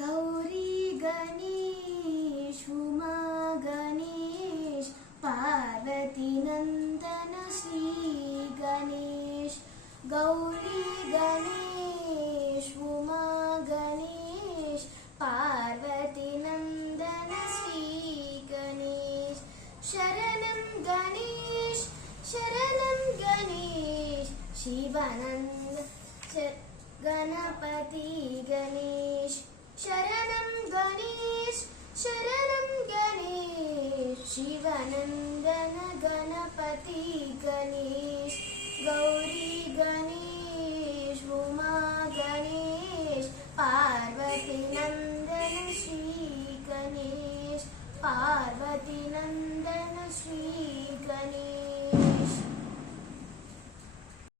गौरी गणेश उमा गणेश पार्वती नंदन श्री गणेश गौरी गणेश उमा गणेश पार्वती नंदन श्री गणेश शरणं गणेश शिवानंद गणपति गणेश शरणं गणेश शिवानंदन गणपति गणेश।